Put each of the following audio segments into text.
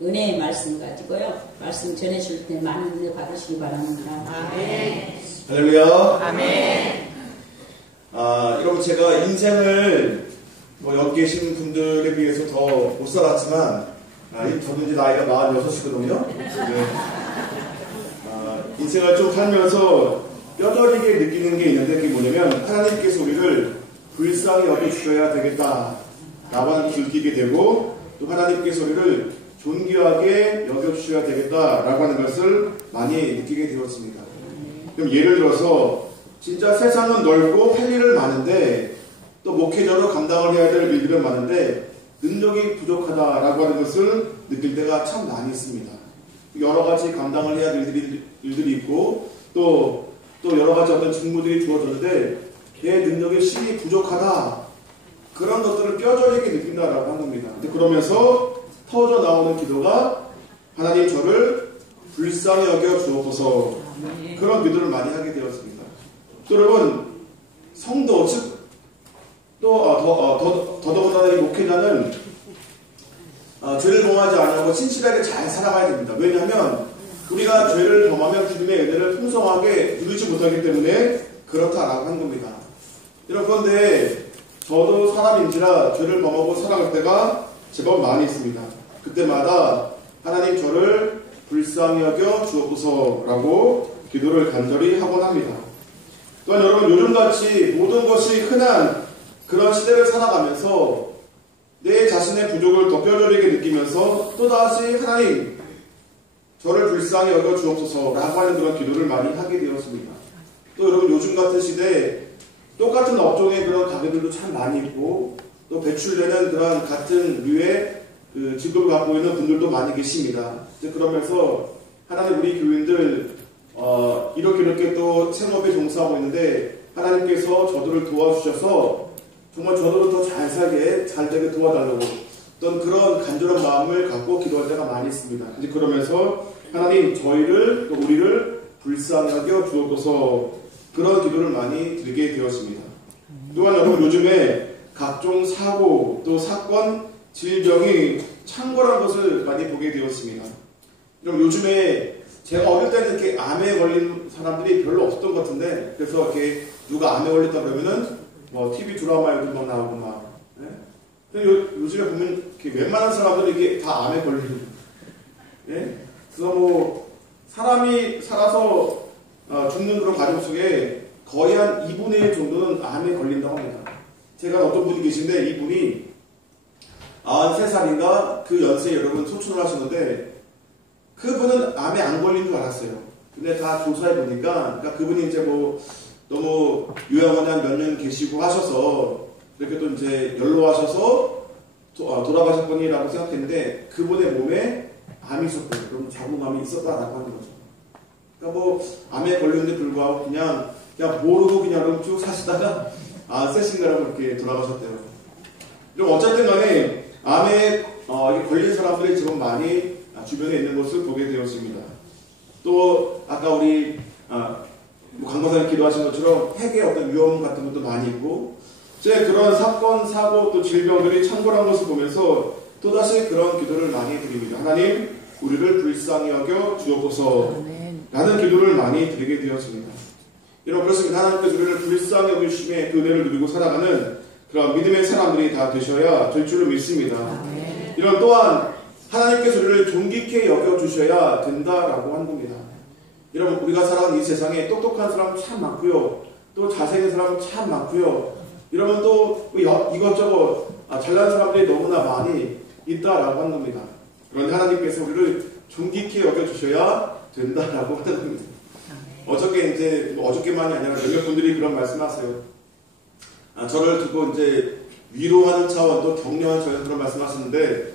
은혜의 말씀 가지고요. 말씀 전해줄 때 많은 은혜 받으시기 바랍니다. 아멘. 할렐루야. 아멘. 여러분 제가 인생을 여기 계신 분들에 비해서 더 못 살았지만 저도 이제 나이가 46이거든요. 인생을 좀 살면서 뼈저리게 느끼는 게 있는데 그게 뭐냐면 하나님께서 우리를 불쌍히 여겨주셔야 되겠다 라고 하는 것을 느끼게 되고 또 하나님께서 우리를 존귀하게 여겨주셔야 되겠다 라고 하는 것을 많이 느끼게 되었습니다. 그럼 예를 들어서 진짜 세상은 넓고 할 일은 많은데 또 목회자로 감당을 해야 될 일들은 많은데 능력이 부족하다라고 하는 것을 느낄 때가 참 많이 있습니다. 여러 가지 감당을 해야 될 일들이 있고 또 여러 가지 어떤 직무들이 주어졌는데 내 능력의 힘이 부족하다 그런 것들을 뼈저리게 느낀다라고 하는 겁니다. 근데 그러면서 터져 나오는 기도가 하나님 저를 불쌍히 여겨 주옵소서 그런 기도를 많이 하게 되었습니다. 또 여러분 성도 즉 또 더더군다나 이 목회자는 죄를 범하지 않고 신실하게 잘 살아가야 됩니다. 왜냐하면 우리가 죄를 범하면 주님의 은혜를 풍성하게 누리지 못하기 때문에 그렇다라고 한 겁니다. 그런데 저도 사람인지라 죄를 범하고 살아갈 때가 제법 많이 있습니다. 그때마다 하나님 저를 불쌍히 여겨 주옵소서라고 기도를 간절히 하곤 합니다. 또한 여러분 요즘같이 모든 것이 흔한 그런 시대를 살아가면서 내 자신의 부족을 더 뼈저리게 느끼면서 또다시 하나님 저를 불쌍히 여겨 주옵소서라고 하는 그런 기도를 많이 하게 되었습니다. 또 여러분 요즘 같은 시대에 똑같은 업종의 그런 가게들도 참 많이 있고 또 배출되는 그런 같은 류의 그 직업을 갖고 있는 분들도 많이 계십니다. 그러면서 하나님 우리 교인들 이렇게 또 생업에 종사하고 있는데 하나님께서 저들을 도와주셔서 정말 저들을 더 잘 살게 잘 되게 도와달라고 어떤 그런 간절한 마음을 갖고 기도할 때가 많이 있습니다. 이제 그러면서 하나님 저희를 또 우리를 불쌍히 여겨 주옵소서 그런 기도를 많이 드리게 되었습니다. 또한 여러분 요즘에 각종 사고 또 사건 질병이 창궐한 것을 많이 보게 되었습니다. 그럼 요즘에 제가 어릴 때는 이렇게 암에 걸린 사람들이 별로 없었던 것 같은데 그래서 이렇게 누가 암에 걸렸다 그러면은 TV 드라마에도 나오고 막. 근데 요즘에 보면 이렇게 웬만한 사람들이 이게 다 암에 걸리는. 예? 그래서 사람이 살아서 죽는 그런 과정 속에 거의 한 2분의 1 정도는 암에 걸린다고 합니다. 제가 어떤 분이 계신데 이분이 93살인가 그 연세에 여러분 소천을 하셨는데 그분은 암에 안 걸린 줄 알았어요. 근데 다 조사해 보니까 그러니까 그분이 이제 너무 요양원에 한 몇 년 계시고 하셔서 이렇게 또 이제 연로하셔서 돌아가셨거니라고 생각했는데 그분의 몸에 암이 있었거든요. 그럼 자궁암이 있었다라고 하는 거죠. 그러니까 암에 걸렸는데 불구하고 그냥 모르고 그냥 쭉 사시다가 쎄신가라고 이렇게 돌아가셨대요. 그럼 어쨌든 간에 암에 걸린 사람들이 지금 많이 주변에 있는 것을 보게 되었습니다. 또 아까 우리 강과사님 기도하신 것처럼 핵의 어떤 위험 같은 것도 많이 있고 그런 사건, 사고 또 질병들이 창궐한 것을 보면서 또다시 그런 기도를 많이 드립니다. 하나님 우리를 불쌍히 여겨 주옵소서 라는 기도를 많이 드리게 되었습니다. 여러분 그렇습니다. 하나님께서 우리를 불쌍히 여기심에 그 은혜를 누리고 살아가는 그런 믿음의 사람들이 다 되셔야 될 줄로 믿습니다. 이런 또한 하나님께서 우리를 존귀케 여겨주셔야 된다라고 하는 겁니다. 여러분 우리가 살아가는 이 세상에 똑똑한 사람 참 많고요. 또 잘생긴 사람 참 많고요. 여러분 또 이것저것 잘난 사람들이 너무나 많이 있다라고 하는 겁니다. 그런데 하나님께서 우리를 존귀케 여겨주셔야 된다라고 하는 겁니다. 어저께 이제 어저께만이 아니라 몇몇 분들이 그런 말씀하세요. 저를 두고 이제 위로하는 차원 또 격려하는 차원 그런 말씀하시는데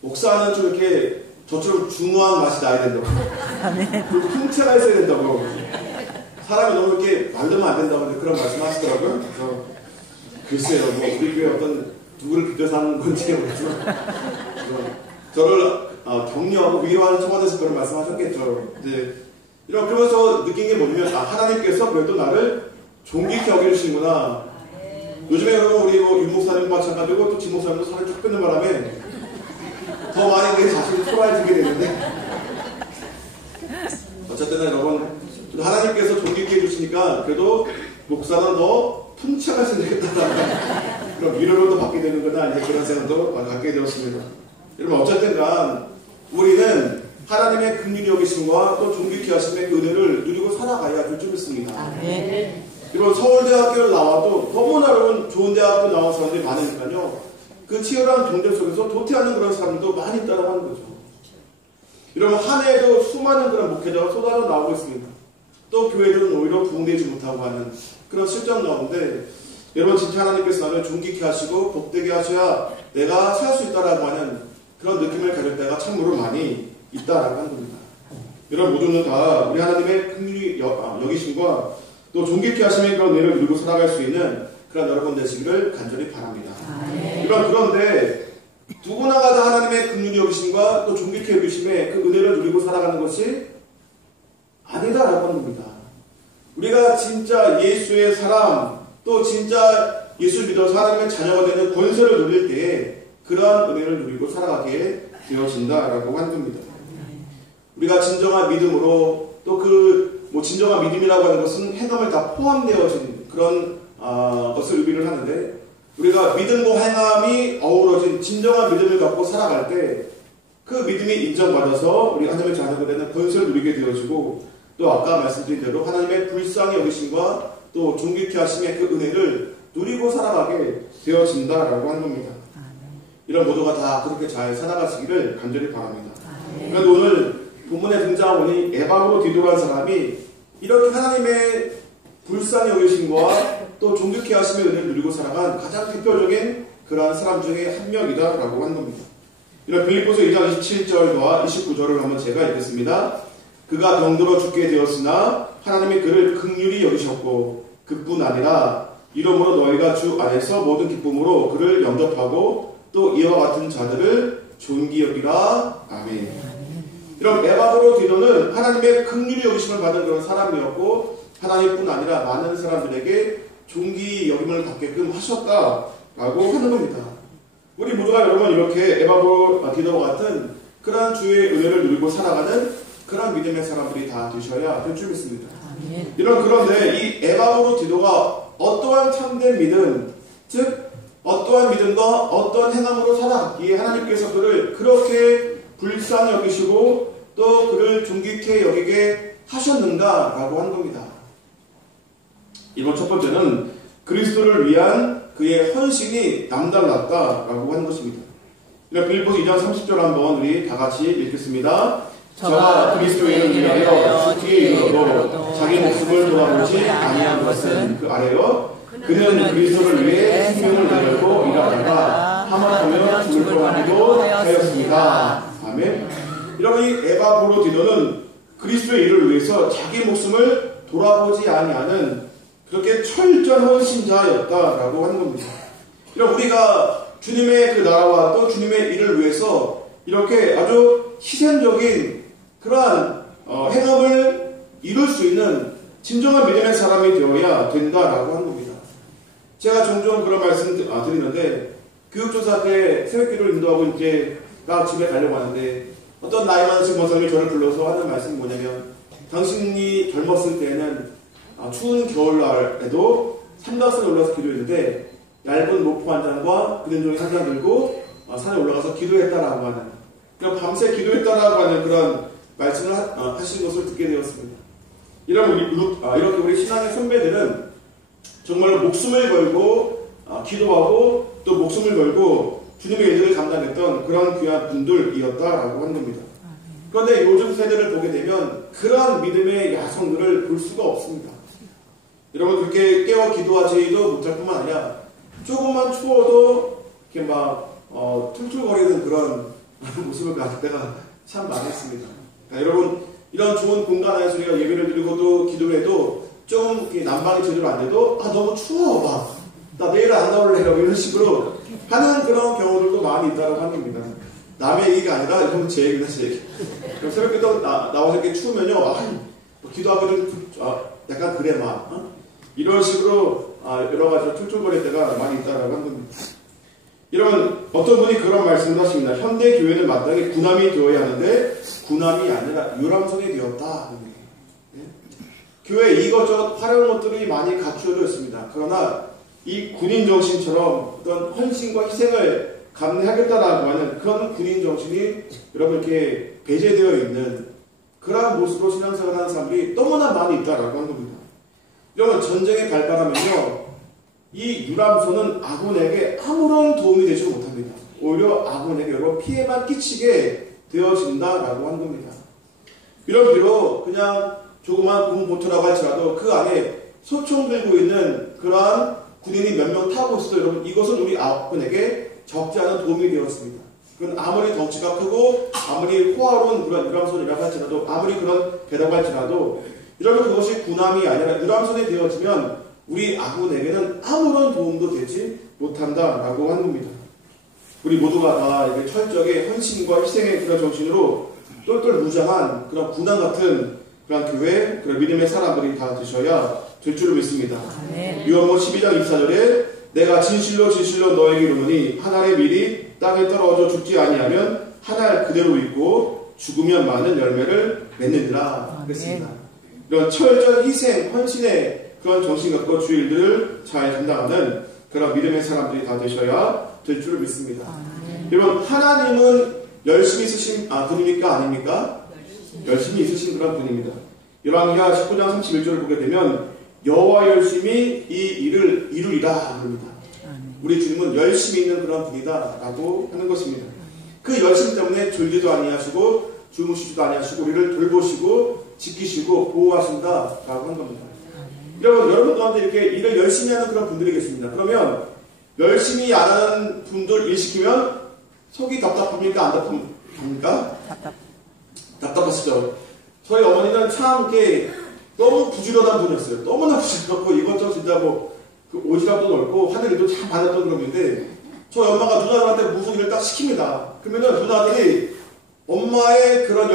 목사는 좀 이렇게 저처럼 중후한 맛이 나야 된다고. 그리고 형체가 있어야 된다고. 사람이 너무 이렇게 말르면 안 된다고 그런 말씀하시더라고요. 그래서 글쎄요, 우리 교회 어떤 누구를 비벼서 하는 건지 모르지만 저를 격려하고 위로하는 차원에서 그런 말씀하셨겠죠. 그러면서 느낀 게 뭐냐면 하나님께서 그래도 나를 존귀케 여기시는구나. 요즘에 여러분 우리 윤 목사님 마찬가지고 또 진 목사님도 살을 쭉 뺏는 바람에 더 많이 내 자신을 소화해주게 되는데 어쨌든 여러분 하나님께서 존귀케 해주시니까 그래도 목사는 더 풍창했으면 좋겠다는 그런 위로를 또 받게 되는 거다 이제 그런 생각도 갖게 되었습니다. 여러분 어쨌든 간 우리는 하나님의 긍휼히 여기심과 또 존귀케 하심의 은혜를 누리고 살아가야 될 줄 믿습니다. 여러분 서울대학교를 나와도 너무나 여러분 좋은 대학교 나온 사람들이 많으니까요. 그 치열한 경쟁 속에서 도태하는 그런 사람들도 많이 있다고 하는 거죠. 여러분 한 해에도 수많은 그런 목회자가 쏟아져 나오고 있습니다. 또 교회들은 오히려 부흥되지 못하고 하는 그런 실정 가운데 여러분 진짜 하나님께서 나를 존귀케 하시고 복되게 하셔야 내가 살 수 있다라고 하는 그런 느낌을 가질 때가 참으로 많이 있다라고 하는 겁니다. 여러분 모두는 다 우리 하나님의 긍휼히 여기심과 또 존귀케 하심의 그런 은혜를 누리고 살아갈 수 있는 그런 여러분 되시기를 간절히 바랍니다. 그런데 누구나가 다 하나님의 긍휼히 여기심과 또 존귀케 여기심의 그 은혜를 누리고 살아가는 것이 아니다라고 하는 겁니다. 우리가 진짜 예수의 사람 또 진짜 예수 믿어서 하나님의 자녀가 되는 권세를 누릴 때에 그러한 은혜를 누리고 살아가게 되어진다라고 하는 겁니다. 우리가 진정한 믿음으로 또 그 진정한 믿음이라고 하는 것은 행함을 다 포함되어진 그런 것을 의미를 하는데 우리가 믿음과 행함이 어우러진 진정한 믿음을 갖고 살아갈 때 그 믿음이 인정받아서 우리 하나님의 자녀가 되는 권세를 누리게 되어지고 또 아까 말씀드린 대로 하나님의 불쌍히 여기심과 또 존귀케 하심의 그 은혜를 누리고 살아가게 되어진다라고 하는 겁니다. 이런 모두가 다 그렇게 잘 살아가시기를 간절히 바랍니다. 그런데 오늘 본문에 등장하니 에바브로 뒤돌아간 사람이 이렇게 하나님의 불쌍히 여기심과 또 존귀케 하심의 은혜를 누리고 살아간 가장 대표적인 그러한 사람 중에 한 명이다라고 하는 겁니다. 이런 빌립보서 2장 27절과 29절을 한번 제가 읽겠습니다. 그가 병들어 죽게 되었으나 하나님이 그를 긍휼히 여기셨고 그뿐 아니라 이러므로 너희가 주 안에서 모든 기쁨으로 그를 영접하고 또 이와 같은 자들을 존귀 여기라. 아멘. 이런 에바브로 디도는 하나님의 긍휼히 여기심을 받은 그런 사람이었고 하나님뿐 아니라 많은 사람들에게 존귀 여김을 받게끔 하셨다라고 하는 겁니다. 우리 모두가 여러분 이렇게 에바브로 디도와 같은 그러한 주의 은혜를 누리고 살아가는 그런 믿음의 사람들이 다 되셔야 될 줄 믿습니다. 그런데 이 에바브로 디도가 어떠한 참된 믿음, 즉 어떠한 믿음과 어떠한 행함으로 살아갔기에 하나님께서 그를 그렇게 불쌍히 여기시고 또 그를 존귀케 여기게 하셨는가라고 하는 겁니다. 이번 첫 번째는 그리스도를 위한 그의 헌신이 남달랐다라고 하는 것입니다. 빌립보서 2장 30절 한번 우리 다 같이 읽겠습니다. 저가 그리스도인을 위하여 죽기에 이르러도 자기 목숨을 돌아보지 아니한 것은 그 아래요. 그는 그리스도를 위해 생명을 내걸고 일하다가 하마터면 죽을 뻔하기도 하였습니다. 아멘. 여러분 이 에바브로 디도는 그리스도의 일을 위해서 자기 목숨을 돌아보지 아니하는 그렇게 철저한 헌신자였다라고 하는 겁니다. 이런 우리가 주님의 그 나라와 또 주님의 일을 위해서 이렇게 아주 희생적인 그러한 행함을 이룰 수 있는 진정한 믿음의 사람이 되어야 된다라고 하는 겁니다. 제가 종종 그런 말씀 드리는데 교육조사 때 새벽기도를 인도하고 이제 나 집에 가려고 하는데 어떤 나이 많으신 권사님이 저를 불러서 하는 말씀이 뭐냐면 당신이 젊었을 때는 추운 겨울날에도 삼각산에 올라가서 기도했는데 얇은 모포 한 장과 그린종이 한 장 들고 산에 올라가서 기도했다라고 하는 그냥 밤새 기도했다라고 하는 그런 말씀을 하시는 것을 듣게 되었습니다. 이렇게 우리 신앙의 선배들은 정말 목숨을 걸고 기도하고 또 목숨을 걸고 주님의 일들을 감당했던 그런 귀한 분들이었다라고 하는 겁니다. 그런데 요즘 세대를 보게 되면 그러한 믿음의 야성들을 볼 수가 없습니다. 여러분 그렇게 깨워 기도하지도 못할 뿐만 아니라 조금만 추워도 이렇게 막 툴툴거리는 그런 모습을 가질 때가 참 많았습니다. 그러니까 여러분 이런 좋은 공간 안에서 우리가 예배를 드리고도 기도를 해도 좀 난방이 제대로 안 돼도 너무 추워 나 내일 안 나올래요 이런 식으로 하는 그런 경우들도 많이 있다고 하는 겁니다. 남의 얘기가 아니라 이건 제 얘기다 제 얘기. 그럼 새벽기도 나와서 이렇게 추우면요 기도하기도 약간 그래 이런 식으로 여러 가지로 툴툴거릴 때가 많이 있다라고 하는 겁니다. 여러분, 어떤 분이 그런 말씀을 하십니다. 현대 교회는 마땅히 군함이 되어야 하는데 군함이 아니라 유람선이 되었다. 교회에 이것저것 화려한 것들이 많이 갖추어져 있습니다. 그러나 이 군인 정신처럼 어떤 헌신과 희생을 감내하겠다라고 하는 그런 군인 정신이 여러분 이렇게 배제되어 있는 그러한 모습으로 신앙생활을 하는 사람들이 너무나 많이 있다라고 하는 겁니다. 여러분, 전쟁에 발발하면요, 이 유람선은 아군에게 아무런 도움이 되지 못합니다. 오히려 아군에게 여러 피해만 끼치게 되어진다라고 하는 겁니다. 이런 비록 그냥 조그만 군보트라고 할지라도 그 안에 소총 들고 있는 그러한 군인이 몇 명 타고 있어도 여러분, 이것은 우리 아군에게 적지 않은 도움이 되었습니다. 그건 아무리 덩치가 크고 아무리 호화로운 그런 유람선이라고 할지라도, 아무리 그런 배라고 할지라도, 여러분, 그것이 군함이 아니라 유람선이 되어지면 우리 아군에게는 아무런 도움도 되지 못한다라고 하는 겁니다. 우리 모두가 다 이렇게 철저하게 헌신과 희생의 그런 정신으로 똘똘 무장한 그런 군함 같은 그런 교회, 그런 믿음의 사람들이 다 되셔야 될 줄을 믿습니다. 요한복음 12장 24절에 내가 진실로 진실로 너에게 이르노니 한 알의 밀이 땅에 떨어져 죽지 아니하면 한 알 그대로 있고 죽으면 많은 열매를 맺느니라 그랬습니다. 이런 철저한 희생, 헌신의 그런 정신 갖고 주의 일들을 잘 감당하는 그런 믿음의 사람들이 다 되셔야 될 줄을 믿습니다. 여러분, 하나님은 열심히 쓰신 분입니까? 아닙니까? 열심히 있으신 그런 분입니다. 열왕기하 19장 31절을 보게 되면 여호와 열심히 이 일을 이루리라 그럽니다. 우리 주님은 열심히 있는 그런 분이다 라고 하는 것입니다. 그 열심 때문에 졸지도 아니하시고 주무시지도 아니하시고 우리를 돌보시고 지키시고 보호하신다 라고 하는 겁니다. 여러분 가운데 이렇게 일을 열심히 하는 그런 분들이 계십니다. 그러면 열심히 안 하는 분들 일 시키면 속이 답답합니까? 안 답답합니까? 답답하시죠? 저희 어머니는 참 이렇게 너무 부지런한 분이었어요. 너무나 부지런하고 이것저것 진짜 그 오지랖도 넓고 하늘에도 참 많았던 그런 분인데, 저희 엄마가 누나들한테 무슨 일을 딱 시킵니다. 그러면은 누나들이 엄마의 그런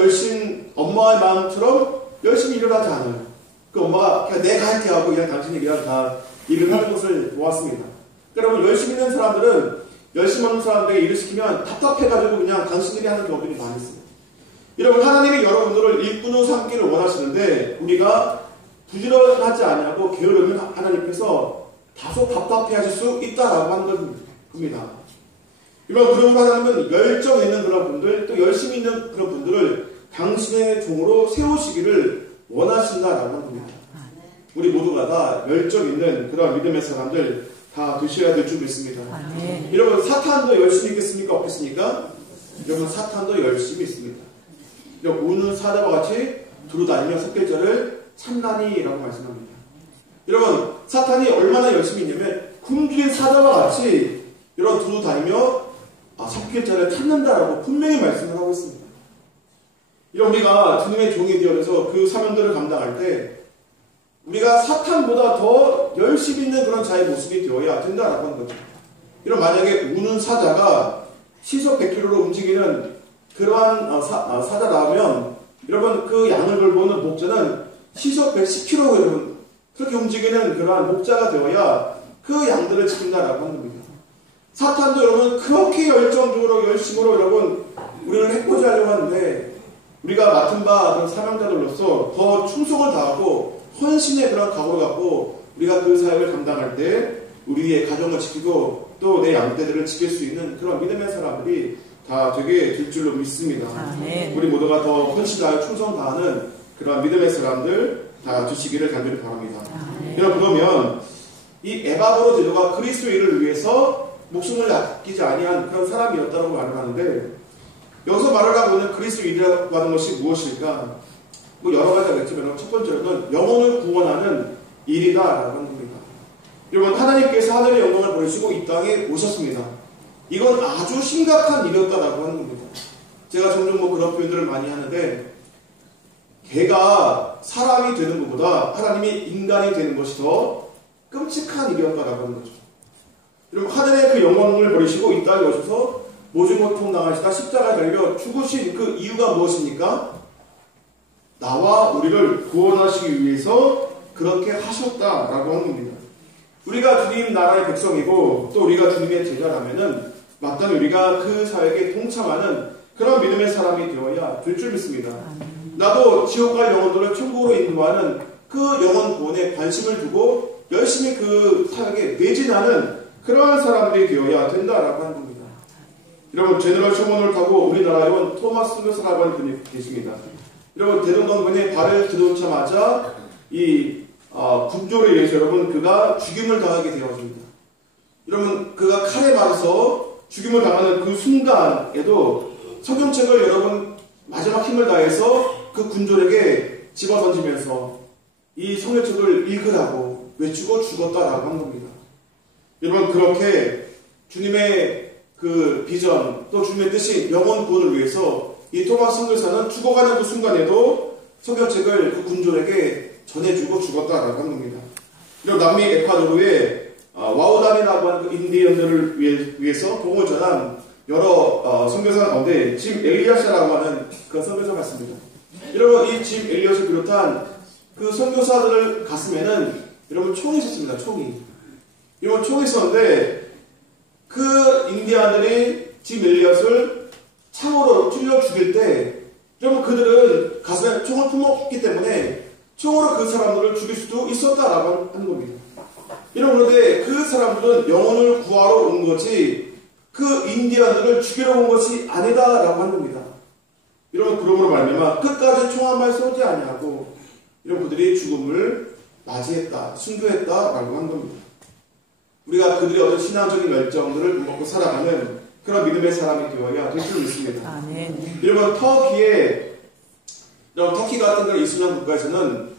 엄마의 마음처럼 열심히 일을 하지 않아요. 그 엄마가 그냥 내가 할게 하고 그냥 당신이 그냥 다 일을 하는 것을 보았습니다. 여러분, 열심히 있는 사람들은 열심히 하는 사람들에게 일을 시키면 답답해가지고 그냥 당신들이 하는 경우들이 많이 있습니다. 여러분, 하나님이 여러분들을 일꾼으로 삼기를 원하시는데 우리가 부지런하지 아니하고 게으르면 하나님께서 다소 답답해하실 수 있다라고 하는 겁니다. 이런 그런 하나님은 열정 있는 그런 분들, 또 열심히 있는 그런 분들을 당신의 종으로 세우시기를 원하신다라고 하는 겁니다. 우리 모두가 다 열정 있는 그런 믿음의 사람들 다 되셔야 될 줄 믿습니다. 여러분, 사탄도 열심히 있겠습니까? 없겠습니까? 여러분, 사탄도 열심히 있습니다. 우는 사자와 같이 두루다니며 섭길자를 참나니라고 말씀합니다. 여러분, 사탄이 얼마나 열심히 있냐면 굶주린 사자와 같이 여러분 두루다니며 섭길자를 찾는다라고 분명히 말씀을 하고 있습니다. 우리가 주님의 종이 되어서 그 사명들을 감당할 때 우리가 사탄보다 더 열심히 있는 그런 자의 모습이 되어야 된다라고 하는 거죠. 만약에 우는 사자가 시속 100km로 움직이는 그러한 사자라면 여러분, 그 양을 돌보는 목자는 시속 110km 여러분 그렇게 움직이는 그러한 목자가 되어야 그 양들을 지킨다라고 하는 겁니다. 사탄도 여러분 그렇게 열정적으로 열심으로 여러분 우리를 해코지 하려고 하는데, 우리가 맡은 바 그런 사명자들로서 더 충성을 다하고 헌신의 그런 각오를 갖고 우리가 그 사역을 감당할 때 우리의 가정을 지키고 또 내 양떼들을 지킬 수 있는 그런 믿음의 사람들이 다 되게 될 줄로 믿습니다. 우리 모두가 더 헌신하여 충성 다하는 그런 믿음의 사람들 다 되시기를 간절히 바랍니다. 여러분, 그러면 이 에바브로 제도가 그리스도의 일을 위해서 목숨을 아끼지 아니한 그런 사람이었다고 말을 하는데, 여기서 말하고 있는 그리스도의 일이라고 하는 것이 무엇일까? 여러 가지가 있겠지만 첫 번째로는 영혼을 구원하는 일이다라고 하는 겁니다. 여러분, 하나님께서 하늘의 영광을 버리시고 이 땅에 오셨습니다. 이건 아주 심각한 일이었다라고 하는 겁니다. 제가 종종 그런 표현들을 많이 하는데, 개가 사람이 되는 것보다 하나님이 인간이 되는 것이 더 끔찍한 일이었다라고 하는 거죠. 여러분, 하늘의 그 영광을 버리시고 이 땅에 오셔서 모진고통 당하시다 십자가에 달려 죽으신 그 이유가 무엇입니까? 나와 우리를 구원하시기 위해서 그렇게 하셨다라고 하는 겁니다. 우리가 주님 나라의 백성이고 또 우리가 주님의 제자라면은 마땅히 우리가 그 사역에 동참하는 그런 믿음의 사람이 되어야 될 줄 믿습니다. 나도 지옥 갈 영혼들을 천국으로 인도하는 그 영혼 구원에 관심을 두고 열심히 그 사역에 매진하는 그러한 사람들이 되어야 된다라고 하는 겁니다. 여러분, 제너럴 쇼먼을 타고 우리나라에 온 토마스 선교사라고 하는 분이 계십니다. 여러분, 대동강변에 발을 들어오자마자 이 군조에 의해서 여러분 그가 죽임을 당하게 되었습니다. 여러분, 그가 칼에 맞아서 죽임을 당하는 그 순간에도 성경책을 여러분 마지막 힘을 다해서 그 군졸에게 집어던지면서 이 성경책을 읽으라고 외치고 죽었다라고 한 겁니다. 여러분, 그렇게 주님의 그 비전 또 주님의 뜻이 영혼 구원을 위해서 이 토마스 선교사는 죽어가는 그 순간에도 성경책을 그 군졸에게 전해주고 죽었다라고 한 겁니다. 그리고 남미 에콰도르의 와우단이라고 하는 그 인디언들을 위해서 복음을 전한 여러 선교사 가운데 짐 엘리엇이라고 하는 그 선교사가 있습니다. 여러분, 이 짐 엘리엇을 비롯한 그 선교사들 가슴에는 여러분 총이 있었습니다. 여러분, 총이 있었는데 그 인디언들이 짐 엘리엇을 창으로 찔러 죽일 때 여러분 그들은 가슴에 총을 품었기 때문에 총으로 그 사람들을 죽일 수도 있었다라고 하는 겁니다. 여러분, 그런데 그 사람들은 영혼을 구하러 온 거지 그 인디언들을 죽이러 온 것이 아니다라고 하는 겁니다. 여러분, 그러므로 말미암아 끝까지 총 한 발 쏘지 아니하고 이런 그들이 죽음을 맞이했다, 순교했다라고 하는 겁니다. 우리가 그들의 어떤 신앙적인 열정들을 먹고 살아가는 그런 믿음의 사람이 되어야 될 줄 믿습니다. 아멘. 여러분, 터키 같은 그런 이슬람 국가에서는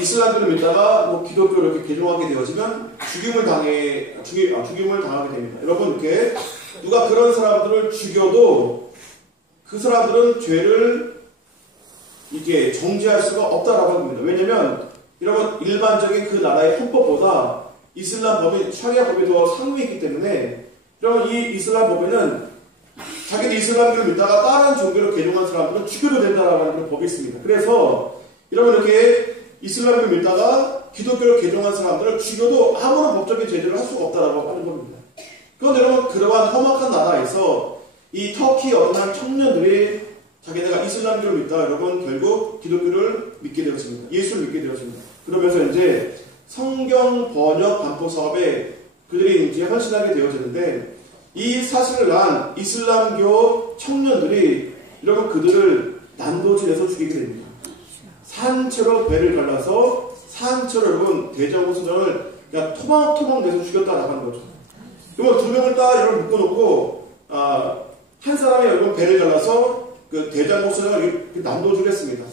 이슬람교를 믿다가 뭐 기독교를 이렇게 개종하게 되어지면 죽임을 당하게 됩니다. 여러분, 이렇게 누가 그런 사람들을 죽여도 그 사람들은 죄를 이게 정죄할 수가 없다라고 합니다. 왜냐면 여러분, 일반적인 그 나라의 헌법보다 이슬람 법인 샤리아 법이 더 상위에 있기 때문에 여러분, 이 이슬람 법에는 자기들 이슬람교를 믿다가 다른 종교로 개종한 사람들은 죽여도 된다라는 그런 법이 있습니다. 그래서 여러분, 이렇게 이슬람교를 믿다가 기독교를 개종한 사람들을 죽여도 아무런 법적인 제재를 할 수가 없다라고 하는 겁니다. 그런데 여러분, 그러한 험악한 나라에서 이 터키 어떤 한 청년들이 자기네가 이슬람교를 믿다가 여러분 결국 기독교를 믿게 되었습니다. 예수를 믿게 되었습니다. 그러면서 이제 성경 번역 반포 사업에 그들이 이제 헌신하게 되어졌는데, 이 사실을 난 이슬람교 청년들이 여러분 그들을 난도질해서 죽이게 됩니다. 산채로 배를 갈라서 산채로 여러분 대저고수장을 그냥 토막토막 내서 죽였다라고 하는 거죠. 그리고 두 명을 딱 여러분 묶어놓고 한 사람이 여러분 배를 갈라서 그 대장고수장을 난도질을 했습니다.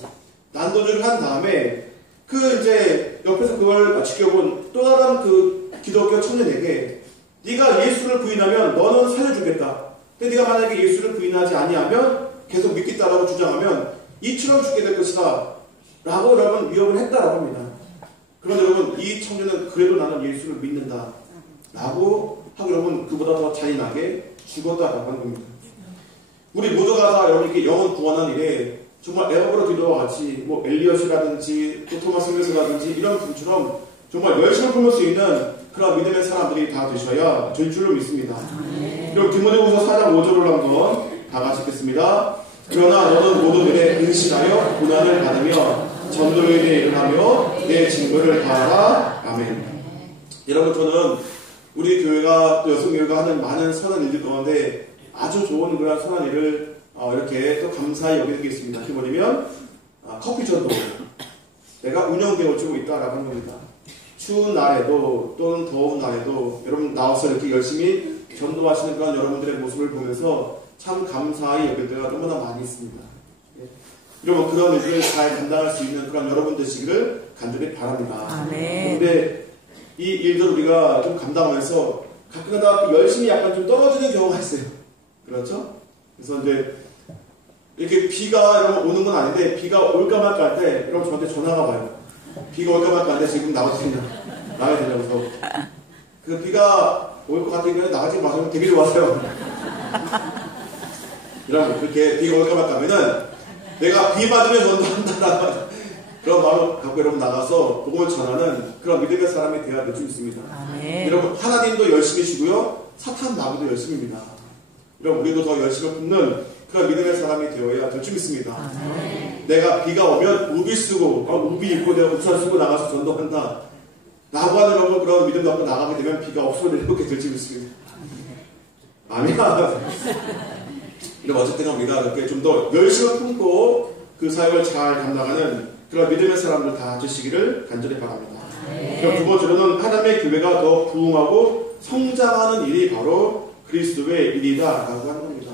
난도질을 한 다음에 그 이제 옆에서 그걸 지켜본 또 다른 그 기독교 청년에게 네가 예수를 부인하면 너는 살려주겠다. 근데 네가 만약에 예수를 부인하지 아니하면 계속 믿겠다라고 주장하면 이처럼 죽게 될 것이다 라고 여러분 위협을 했다라고 합니다. 그런데 여러분, 이 청년은 그래도 나는 예수를 믿는다 라고 하고 여러분 그보다 더 잔인하게 죽었다라고 하는 겁니다. 우리 모두가 다 여러분 이렇게 영혼 구원한 일에 정말 에버브로 기도와 같이 뭐 엘리엇이라든지 또 토마스 선교사라든지 이런 분처럼 정말 열심을 품을 수 있는 그런 믿음의 사람들이 다 되셔야 될 줄로 믿습니다. 그럼 디모데후서 4장 5절을 한번 다 같이 읽겠습니다. 그러나 너는 모두들의 근신하여 고난을 받으며 전도에 일어나며 내 직분을 다하라. 아멘. 여러분, 저는 우리 교회가 또 여성교회가 하는 많은 선한 일들 가운데 아주 좋은 그런 선한 일을 이렇게 또 감사히 여기는 게 있습니다. 그게 뭐냐면 커피 전도. 내가 운영되어 주고 있다라고 하는 겁니다. 추운 날에도 또는 더운 날에도 여러분 나와서 이렇게 열심히 전도하시는 그런 여러분들의 모습을 보면서 참 감사히 여길 때가 너무나 많이 있습니다. 여러분, 그런 일을 잘 감당할 수 있는 그런 여러분 되시기를 간절히 바랍니다. 그런데 이 일들 우리가 좀 감당하면서 가끔가다 열심히 약간 좀 떨어지는 경우가 있어요. 그렇죠? 그래서 이제 이렇게 비가 여러분 오는 건 아닌데 비가 올까 말까 할 때 여러분 저한테 전화가 와요. 비가 올까 말까 할 때 지금 나가야 되냐면서 그 비가 올 것 같으니까 나가지 마세요. 되게 좋았어요. 여러분, 그렇게 비가 올까 말까 하면은 내가 비 맞으면 전도한다라는 그런 마음을 갖고 여러분 나가서 복음을 전하는 그런 믿음의 사람이 되어야 될 줄 믿습니다. 여러분, 하나님도 열심히 쉬고요. 사탄 나무도 열심입니다. 여러분 우리도 더 열심을 품는 그런 믿음의 사람이 되어야 될 줄 믿습니다. 내가 비가 오면 우비 쓰고 우비 입고 내가 우산 쓰고 나가서 전도한다 라고 하는 여러분 그런 믿음 갖고 나가게 되면 비가 없어도 이렇게 될 줄 믿습니다. 아멘. 어쨌든 우리가 이렇게 좀 더 열심을 품고 그 사역을 잘 감당하는 그런 믿음의 사람들 다 되시기를 간절히 바랍니다. 두 번째로는 하나님의 교회가 더 부흥하고 성장하는 일이 바로 그리스도의 일이다 라고 하는 겁니다.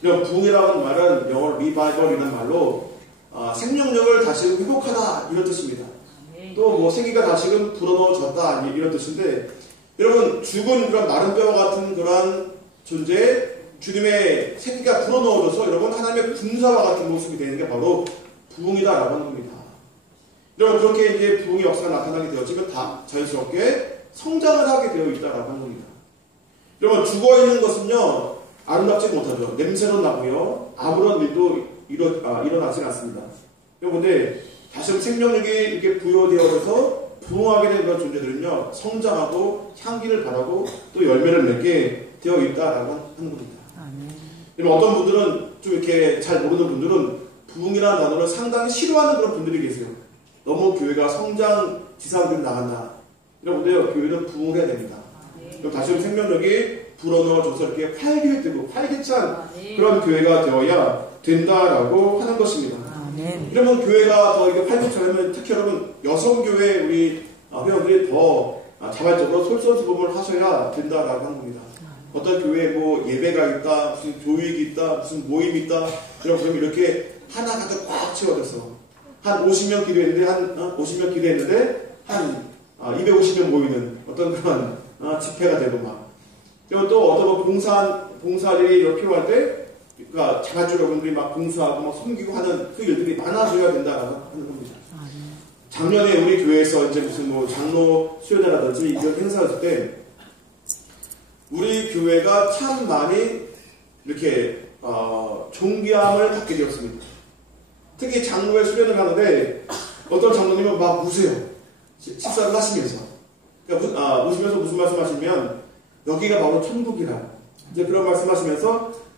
부흥이라는 말은 영어로 리바이벌이라는 말로 생명력을 다시금 회복하다 이런 뜻입니다. 또 뭐 생기가 다시금 불어넣어졌다 이런 뜻인데 여러분 죽은 그런 마른 뼈와 같은 그러한 존재에 주님의 생기가 불어넣어져서 여러분 하나님의 군사와 같은 모습이 되는 게 바로 부흥이다라고 하는 겁니다. 여러분 그렇게 이제 부흥의 역사가 나타나게 되어지면 다 자연스럽게 성장을 하게 되어 있다라고 하는 겁니다. 여러분 죽어 있는 것은요 아름답지 못하죠. 냄새도 나고요. 아무런 일도 일어나지 않습니다. 그런데 다시 생명력이 이렇게 부여되어져서 부흥하게 된 그런 존재들은요 성장하고 향기를 발하고 또 열매를 맺게 되어 있다라고 하는 겁니다. 여러분 어떤 분들은 좀 이렇게 잘 모르는 분들은 부흥이라는 단어를 상당히 싫어하는 그런 분들이 계세요. 너무 교회가 성장 지상으로 나간다. 여러분들 교회는 부흥해야 됩니다. 다시 한번 생명력이 불어넣어져서 이렇게 활기뜨고 활기찬 그런 교회가 되어야 된다라고 하는 것입니다. 이러면 교회가 더 이게 활기차려면 특히 여러분 여성교회 우리 회원들이 더 자발적으로 솔선수범을 하셔야 된다라고 하는 겁니다. 어떤 교회에 뭐 예배가 있다, 무슨 교육이 있다, 무슨 모임이 있다, 그럼 이렇게 하나 가득 꽉 채워져서 한 50명 기도했는데 50명 기도했는데 한 250명 모이는 어떤 그런 집회가 되고 막 그리고 또 어떤 봉사들이 필요할 때 그러니까 자발적으로 여러분들이 막 봉사하고 막 섬기고 하는 그 일들이 많아져야 된다라고 하는 겁니다. 작년에 우리 교회에서 이제 무슨 뭐 장로 수요대라든지 이런 행사했을 때 우리 교회가 참 많이 이렇게 존귀함을 받게 되었습니다. 특히 장로회 수련을 하는데 어떤 장로님은 막 우세요. 식사를 하시면서 그러니까 우시면서 무슨 말씀하시면 여기가 바로 천국이라 이제 그런 말씀하시면서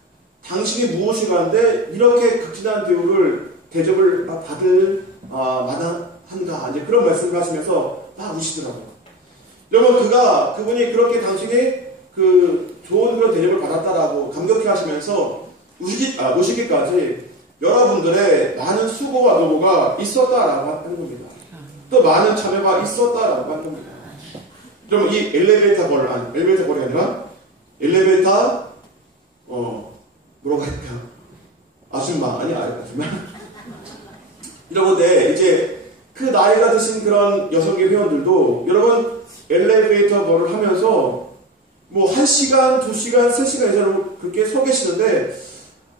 당신이 무엇인가 하는데 이렇게 극진한 대접을 받을 만한가 이제 그런 말씀을 하시면서 막 우시더라고요. 여러분 그분이 그렇게 당신이 그 좋은 그런 대접을 받았다라고 감격해 하시면서 우시기까지 여러분들의 많은 수고와 노고가 있었다라고 하는 겁니다. 또 많은 참여가 있었다라고 하는 겁니다. 그러면 이 엘리베이터 거래가 아니라 엘리베이터 뭐라고 할까? 아줌마 이러는데 이제 그 나이가 드신 그런 여성계 회원들도 여러분 엘리베이터 거를 하면서 뭐 1시간, 2시간, 3시간 이상 그렇게 서 계시는데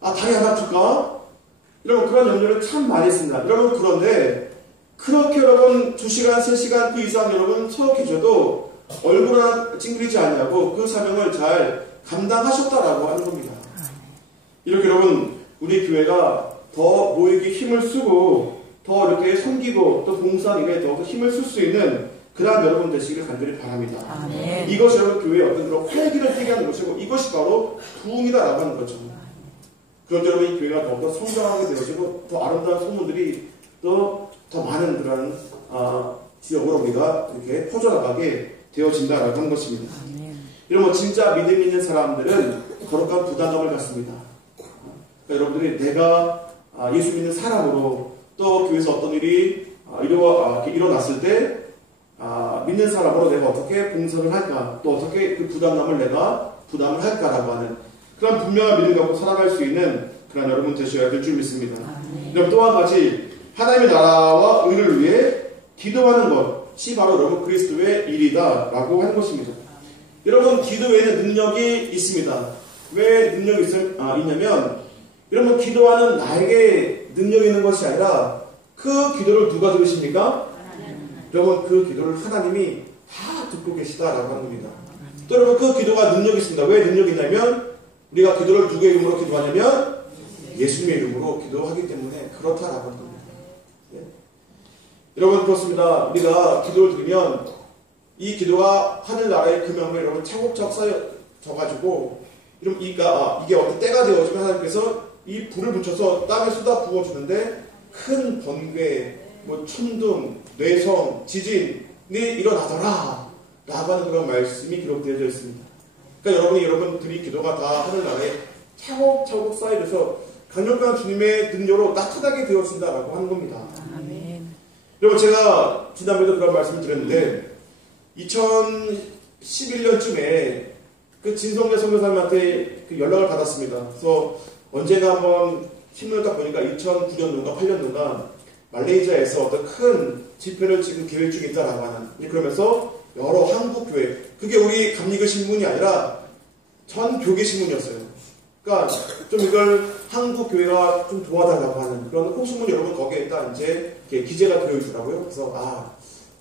다리 안 아플까? 여러분 그런 염려를 참 많이 했습니다. 여러분 그런데 그렇게 여러분 2시간, 3시간 그 이상 여러분 서 계셔도 얼굴 하나 찡그리지 않냐고 그 사명을 잘 감당하셨다라고 하는 겁니다. 이렇게 여러분 우리 교회가 더 모이기 힘을 쓰고 더 이렇게 섬기고 또 봉사하는 일에 더 힘을 쓸 수 있는 그러한 여러분 되시기를 간절히 바랍니다. 아멘. 이것이 여러분 교회의 어떤 그런 활기를 띠게 하는 것이고 이것이 바로 부흥이다라고 하는 거죠. 그런 여러분 이 교회가 더욱더 성장하게 되어지고 더 아름다운 소문들이 또 더 많은 그런 지역으로 우리가 이렇게 퍼져나가게 되어진다라고 하는 것입니다. 여러분 진짜 믿음 있는 사람들은 거룩한 부담감을 갖습니다. 그러니까 여러분들이 내가 예수 믿는 사람으로 또 교회에서 어떤 일이 일어났을 때 믿는 사람으로 내가 어떻게 봉사를 할까 또 어떻게 그 부담감을 내가 부담을 할까라고 하는 그런 분명한 믿음 갖고 살아갈 수 있는 그런 여러분 되셔야 될 줄 믿습니다. 그럼 또 한 가지 하나님의 나라와 의를 위해 기도하는 것이 바로 여러분 그리스도의 일이다라고 하는 것입니다. 여러분 기도에는 능력이 있습니다. 왜 능력이 있냐면 여러분 기도하는 나에게 능력이 있는 것이 아니라 그 기도를 누가 들으십니까? 여러분 그 기도를 하나님이 다 듣고 계시다라고 하는 겁니다. 또 여러분 그 기도가 능력이 있습니다. 왜 능력이 있냐면 우리가 기도를 누구의 이름으로 기도하냐면 예수님의 이름으로 기도하기 때문에 그렇다라고 하는 겁니다. 예? 여러분 그렇습니다. 우리가 기도를 드리면 이 기도가 하늘나라의 금형을 여러분 차곡차곡 져가지고 이게 어떤 때가 되어지면 하나님께서 이 불을 붙여서 땅에 쏟아 부어주는데 큰 번개, 뭐 천둥, 뇌성, 지진이 일어나더라 라고 하는 그런 말씀이 기록되어져 있습니다. 그러니까 여러분들이 기도가 다 하늘나라에 차곡차곡 쌓여져서 강력한 주님의 능력으로 나타나게 되어진다라고 하는 겁니다. 아멘. 여러분, 제가 지난번에도 그런 말씀을 드렸는데 2011년쯤에 그 진성재 선교사님한테 그 연락을 받았습니다. 그래서 언제가 한번 신문을 딱 보니까 2009년도인가 8년도인가 말레이시아에서 어떤 큰 집회를 지금 계획 중에 있다라고 하는, 그러면서 여러 한국교회, 그게 우리 감리교 신문이 아니라 전 교계 신문이었어요. 그러니까 좀 이걸 한국교회가 좀 도와달라고 하는 그런 호소문, 여러분 거기에 딱 이제 기재가 되어 있더라고요. 그래서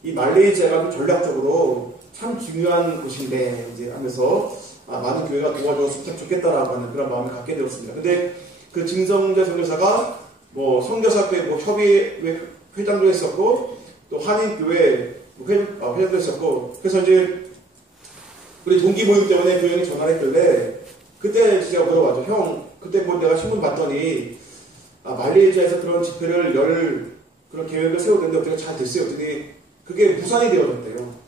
이 말레이시아가 전략적으로 참 중요한 곳인데 이제 하면서 많은 교회가 도와줘서 참 좋겠다라고 하는 그런 마음을 갖게 되었습니다. 근데 그 진성재 선교사가 뭐 선교사교회 뭐 협의 회장도 했었고 또 한인교회 회장도 했었고, 그래서 이제 우리 동기 모임 때문에 그 형이 전화를 했길래 그때 제가 물어봤죠. 형, 그때 뭐 내가 신문 봤더니 말레이시아에서 그런 집회를 열 그런 계획을 세우는데 어떻게 잘 됐어요. 그랬더니 그게 무산이 되어졌대요.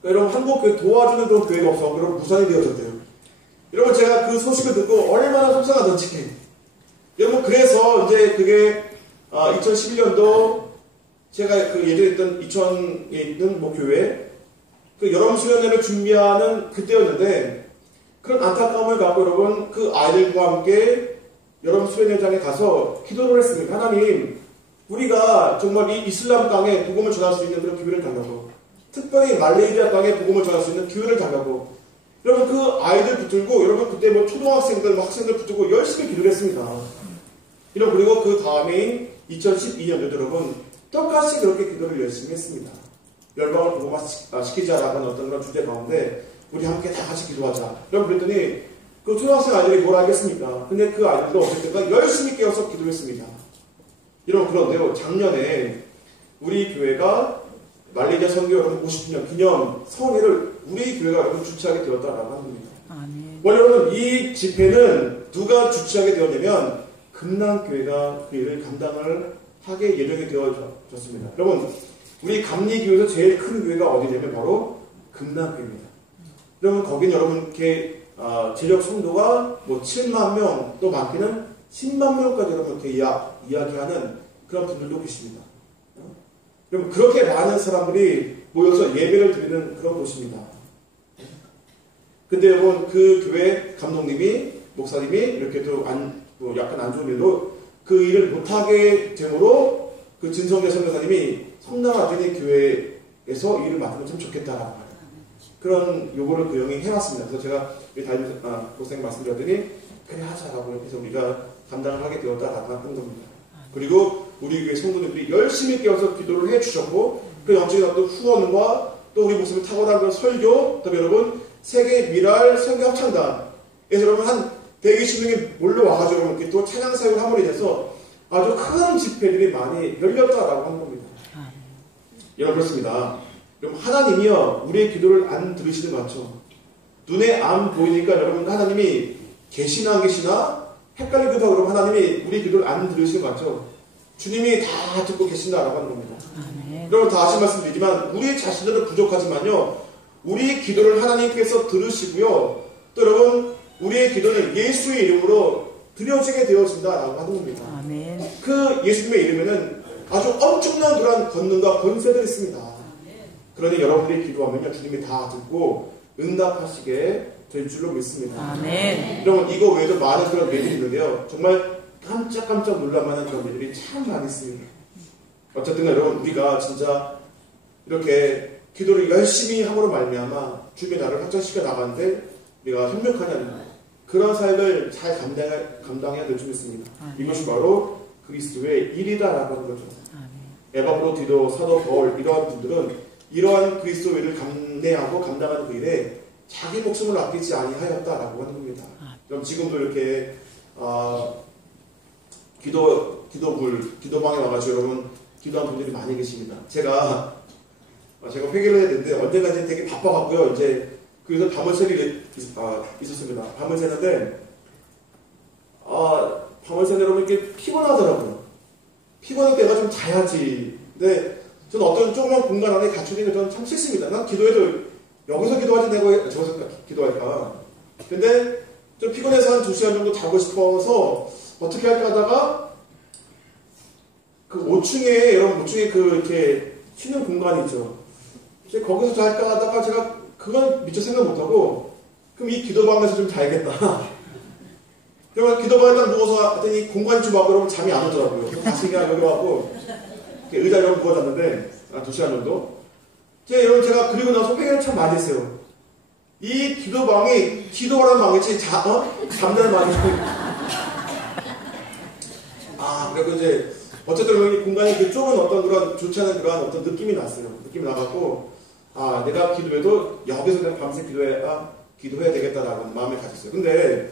그러니까 여러분, 한국교회 도와주는 그런 교회가 없어. 그럼 무산이 되어졌대요. 여러분, 제가 그 소식을 듣고 얼마나 속상하던지. 여러분, 그래서 이제 그게 2011년도 제가 그 예전에 있던 이천에 있는 뭐 교회 그 여름 수련회를 준비하는 그때였는데, 그런 안타까움을 갖고 여러분 그 아이들과 함께 여름 수련회장에 가서 기도를 했습니다. 하나님, 우리가 정말 이 이슬람 땅에 복음을 전할 수 있는 그런 기회를 달라고, 특별히 말레이시아 땅에 복음을 전할 수 있는 기회를 달라고. 여러분, 그 아이들 붙들고, 여러분 그때 뭐 초등학생들, 학생들 붙들고 열심히 기도를 했습니다. 그리고 그 다음에 2012년도 여러분 똑같이 그렇게 기도를 열심히 했습니다. 열방을 복음화시키자라는 어떤 그런 주제 가운데 우리 함께 다 같이 기도하자. 여러분, 그랬더니 그 초등학생 아이들이 뭘 하겠습니까? 근데 그 아이들도 어쨌든 열심히 깨어서 기도했습니다. 여러분, 그런데요, 작년에 우리 교회가 말레이시아 선교 여러분 50주년 기념 성회를 우리 교회가 여러분 주최하게 되었다라고 합니다. 여러분, 이 집회는 누가 주최하게 되었냐면 금남교회가 그 일을 감당을 하게 예정이 되어졌습니다. 여러분, 우리 감리교회에서 제일 큰 교회가 어디냐면 바로 금남교회입니다. 여러분, 거긴 여러분 이렇게 재력 성도가 뭐 7만 명, 또 많게는 10만 명까지 여러분 이렇게 이야기하는 그런 분들도 계십니다. 여러분, 그렇게 많은 사람들이 모여서 예배를 드리는 그런 곳입니다. 근데 여러분, 그 교회 감독님이, 목사님이 이렇게 또 약간 안 좋은 일로 그 일을 못하게 되므로 그 진성재 선교사님이 성남아드니 교회에서 일을 맡으면 참 좋겠다라고 하는 그런 요구를 그 형이 해왔습니다. 그래서 제가 담임 목사님 말씀드렸더니 그래 하자라고 해서 우리가 감당을 하게 되었다라고 하는 겁니다. 그리고 우리 교회 성도님들이 열심히 깨어서 기도를 해주셨고, 그 영적인 어떤 후원과 또 우리 모습을 탁월한 그런 설교, 또 여러분 세계 미랄 선교 합창단에서 여러분 한 120명이 몰려와가지고 이렇게 또 찬양 사역을 함으로 인해서 아주 큰 집회들이 많이 열렸다라고 하는 겁니다. 여러분, 그렇습니다. 여러분, 하나님이요 우리의 기도를 안 들으시는 것 같죠? 눈에 안 보이니까 여러분 하나님이 계시나 안 계시나 헷갈리기도 하고, 그럼 하나님이 우리 기도를 안 들으시는 것 같죠? 주님이 다 듣고 계신다라고 하는 겁니다. 여러분, 다 아신 말씀드리지만 우리 자신들은 부족하지만요 우리의 기도를 하나님께서 들으시고요, 또 여러분 우리의 기도는 예수의 이름으로 드려지게 되어진다라고 하는 겁니다. 아멘. 그 예수님의 이름에는 아주 엄청난 그런 권능과 권세들이 있습니다. 그러니 여러분들이 기도하면요 주님이 다 듣고 응답하시게 될 줄로 믿습니다. 아멘. 여러분, 이거 외에도 많은 그런 예들이 있는데요, 정말 깜짝깜짝 놀랄만한 그런 예들이 참 많이 있습니다. 어쨌든 여러분, 우리가 진짜 이렇게 기도를 열심히 함으로 말미암아 주님의 나를 확장시켜 나가는데 우리가 협력하냐는 그런 삶을 잘 감당해야 될 줄 믿습니다. 이것이 바로 그리스도의 일이다라고 하는 거죠. 에바브로, 디도, 사도 바울 이러한 분들은 이러한 그리스도의 일을 감내하고 감당하는 그 일에 자기 목숨을 아끼지 아니하였다라고 하는 겁니다. 그럼 지금도 이렇게 기도방에 와가지고 여러분 기도한 분들이 많이 계십니다. 제가 회개를 해야 되는데 언젠가 이제 되게 바빠갖고요. 이제 그래서 밤을 새기 있었습니다. 밤을 새는데 밤을 새는 여러분 이렇게 피곤하더라고요. 피곤할 때가 좀 자야지. 근데 저는 어떤 조그만 공간 안에 갇히는 게 저는 참 싫습니다. 난 기도해도 여기서 기도하지 내가 저기서 기도할까. 근데 좀 피곤해서 한 2시간 정도 자고 싶어서 어떻게 할까 하다가 그 5층에 여러분 5층에 그 이렇게 쉬는 공간이 있죠. 거기서 잘까 하다가 제가 그건 미처 생각 못하고 그럼 이 기도방에서 좀 자야겠다. 그러면 기도방에 딱 누워서 하더니 공간이 좀 와고 잠이 안 오더라고요. 다시 그냥 여기 와고 의자에 이렇게 누워잤는데 2시간 정도. 제가 그리고 나서 회개를 참 많이 했어요. 이 기도방이 기도하는 방이지 잠자는 방이지. 그리고 이제 어쨌든 이 공간이 그 좁은 어떤 그런 좋지 않은 그런 어떤 느낌이 났어요. 느낌이 나갖고 내가 기도해도 여기서 그냥 밤새 기도해야 되겠다라고 마음을 가졌어요. 근데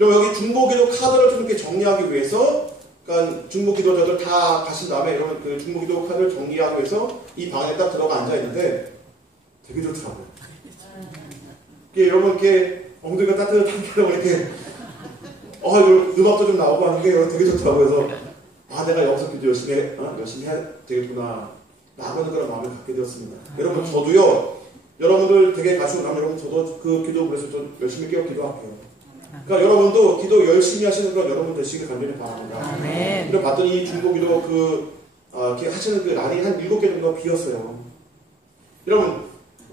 여기 중보기도 카드를 좀 이렇게 정리하기 위해서, 그러니까 중보기도자들 다 가신 다음에 여러분 그 중보기도 카드를 정리하기 위해서 이 방에 딱 들어가 앉아 있는데 되게 좋더라고요. 여러분 이렇게 엉덩이가 따뜻하게 이렇게 음악도 좀 나오고 하는 게 되게 좋더라고요. 그래서 내가 여기서 기도 열심히 해야 되겠구나 라고 그런 마음을 갖게 되었습니다. 여러분 저도요, 여러분들 되게 가시고 나면 여러분 저도 그 기도 그래서 좀 열심히 깨어 기도할게요. 그러니까 여러분도 기도 열심히 하시는 그런 여러분 되시길 간절히 바랍니다. 아멘. 그리고 봤더니 중보기도 이렇게 하시는 그 날이 한 7개 정도 비었어요. 여러분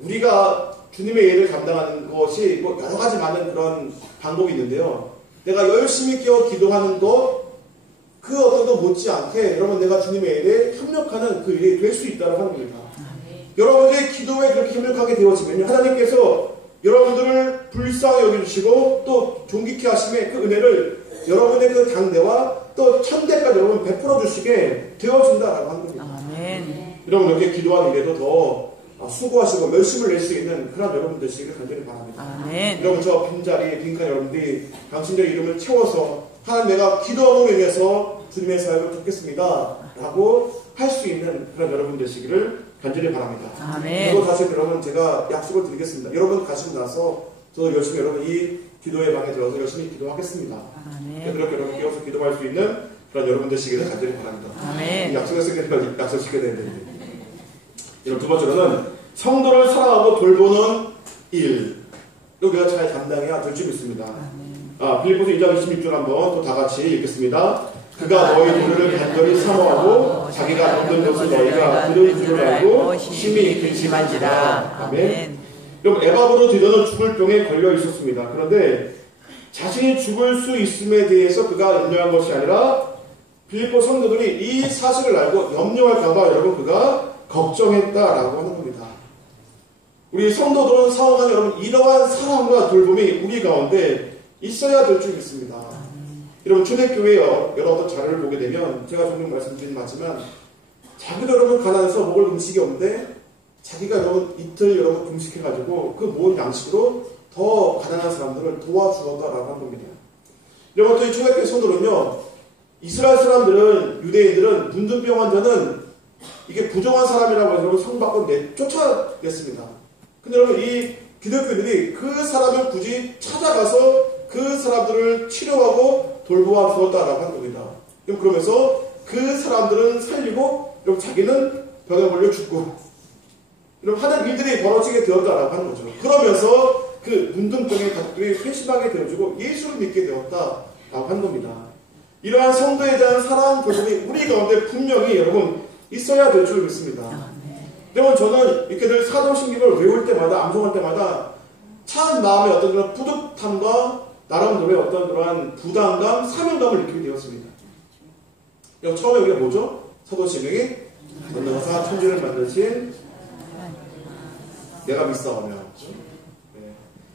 우리가 주님의 일을 감당하는 것이 여러 가지 많은 그런 방법이 있는데요. 내가 열심히 깨어 기도하는 것 그 어떤 것 못지않게 여러분 내가 주님의 일에 협력하는 그 일이 될 수 있다고 하는 겁니다. 여러분들의 기도에 그렇게 협력하게 되어지면요, 하나님께서 여러분들을 불쌍히 여겨주시고 또 존귀케 하심의 그 은혜를 여러분의 그 당대와 또 천대까지 여러분 베풀어 주시게 되어준다라고 하는 겁니다. 아멘. 여러분 이렇게 기도하는 일에도 더 수고하시고 열심을 낼 수 있는 그런 여러분 되시길 간절히 바랍니다. 아멘. 여러분 저 빈자리 빈칸 여러분들이 당신들의 이름을 채워서 하나님 내가 기도함으로 인해서 주님의 사역을 돕겠습니다 라고 할 수 있는 그런 여러분 되시기를 간절히 바랍니다. 아멘. 그리고 다시 그러면 제가 약속을 드리겠습니다. 여러분 가시고 나서 저도 열심히 여러분 이 기도의 방에 들어서 열심히 기도하겠습니다. 아멘. 그렇게 여러분 깨어서 기도할 수 있는 그런 여러분 되시기를 간절히 바랍니다. 아멘. 약속했으니까 약속시켜야 되는데. 여러분 두 번째로는 성도를 사랑하고 돌보는 일. 우리가 잘 감당해야 될 줄 믿습니다. 빌립보서 2장 26절 한번 또 다 같이 읽겠습니다. 그가 너희들을 간절히 사모하고 자기가 얻는 것을 너희가 그를 줄 알고 심히 근심한지라. 아멘. 여러분 에바브로 디도는 죽을 병에 걸려 있었습니다. 그런데 자신이 죽을 수 있음에 대해서 그가 염려한 것이 아니라 빌립보 성도들이 이 사실을 알고 염려할까봐 여러분 그가 걱정했다라고 하는 겁니다. 우리 성도들은 사랑하는 여러분 이러한 사랑과 돌봄이 우리 가운데 있어야 될 줄 믿습니다. 여러분 초대교회에 여러 어떤 자료를 보게 되면 제가 종종 말씀드린 맞지만 자기도 여러분 가난해서 먹을 음식이 없는데 자기가 여러분 이틀 여러분 금식해가지고 그 모은 양식으로 더 가난한 사람들을 도와주었다라고 한 겁니다. 여러분 또 이 초대교회 성도는요, 이스라엘 사람들은 유대인들은 문둥병 환자는 이게 부정한 사람이라고 해서 여러분 성 밖으로 쫓아냈습니다. 근데 여러분 이 기독교인들이 그 사람을 굳이 찾아가서 그 사람들을 치료하고 돌보아 주었다라고 하는 겁니다. 그러면서 그 사람들은 살리고 여러분 자기는 병에 걸려 죽고 이런 하는 일들이 벌어지게 되었다라고 하는 거죠. 그러면서 그 문둥병의 가족들이 회심하게 되어지고 예수를 믿게 되었다라고 하는 겁니다. 이러한 성도에 대한 사랑 돌봄이 우리 가운데 분명히 여러분 있어야 될 줄 믿습니다. 여러분 저는 이렇게 늘 사도신경을 외울 때마다 암송할 때마다 참 마음의 어떤 그런 뿌듯함과 나름대로의 어떤 그러한 부담감, 사명감을 느끼게 되었습니다. 여러분 처음에 우리가 뭐죠? 사도신경이 전능하사 천지를 만드신 내가 믿사오며. 네.